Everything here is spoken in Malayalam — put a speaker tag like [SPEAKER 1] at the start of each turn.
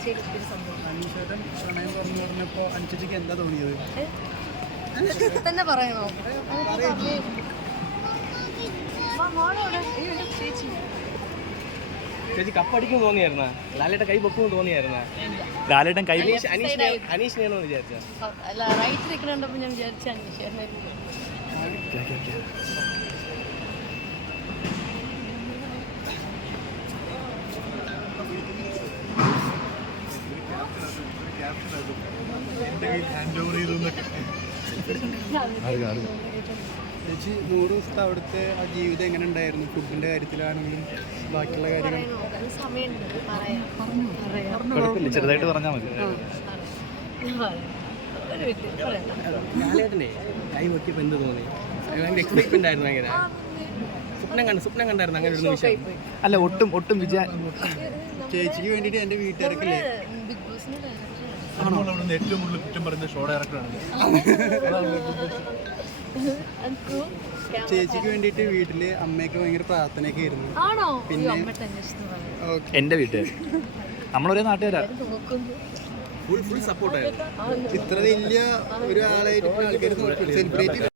[SPEAKER 1] അനീഷയിൽ ഒത്തിരി സന്തോഷം.
[SPEAKER 2] അനീഷേട്ടൻ പ്രണയം പറഞ്ഞു പറഞ്ഞപ്പോൾ അനുചേച്ചിക്ക് എന്താ തോന്നിയത്?
[SPEAKER 1] തന്നെ പറയണോ? ചേച്ചി
[SPEAKER 3] ചേച്ചി കപ്പടിക്കും തോന്നിയായിരുന്നാ? ലാലേട്ടൻ കൈ പൊക്കും തോന്നിയായിരുന്നാ?
[SPEAKER 4] ലാലേട്ടൻ കൈ
[SPEAKER 3] അനീഷിനെയാണോ വിചാരിച്ച?
[SPEAKER 1] അല്ല, റൈറ്റ് നിൽക്കണുണ്ടപ്പോൾ ഞാൻ വിചാരിച്ച അനീഷേട്ടനെ.
[SPEAKER 2] ചേച്ചി 100 ദിവസത്തെ അവിടുത്തെ ആ ജീവിതം എങ്ങനെ ഉണ്ടായിരുന്നു? ഫുഡിന്റെ കാര്യത്തിലാണെങ്കിലും ബാക്കിയുള്ള കാര്യങ്ങൾ
[SPEAKER 4] കുഴപ്പമില്ല, ചെറുതായിട്ട് പറഞ്ഞാൽ മതി.
[SPEAKER 3] ലാലേട്ടനെ കൈ പൊക്കിയപ്പോൾ എന്ത് തോന്നി? എക്സൈറ്റ്മെന്റ് ആയിരുന്നു ഭയങ്കര. സ്വപ്നം കണ്ടായിരുന്നു അങ്ങനെ ഒരു നിമിഷം?
[SPEAKER 4] അല്ല, ഒട്ടും
[SPEAKER 2] ചേച്ചിക്ക് വേണ്ടിയിട്ട് എൻ്റെ വീട്ടുകാർക്കില്ലേ
[SPEAKER 1] ബിഗ് ബോസിന്
[SPEAKER 5] ഏറ്റവും കൂടുതൽ കുറ്റം പറയുന്ന ഷോ ഡയറക്ടറാണ്.
[SPEAKER 2] ചേച്ചിക്ക് വേണ്ടിയിട്ട് വീട്ടില് അമ്മയൊക്കെ ഭയങ്കര പ്രാർത്ഥനയൊക്കെ ആയിരുന്നു.
[SPEAKER 1] ആണോ?
[SPEAKER 2] പിന്നെ
[SPEAKER 4] എൻ്റെ വീട്ടുകാർ നമ്മളൊരേ നാട്ടുകാരാ.
[SPEAKER 3] ഫുൾ സപ്പോർട്ടായിരുന്നു.
[SPEAKER 2] ഇത്ര വലിയ ഒരാളായിട്ട് ആൾക്കാർ സെലിബ്രേറ്റ്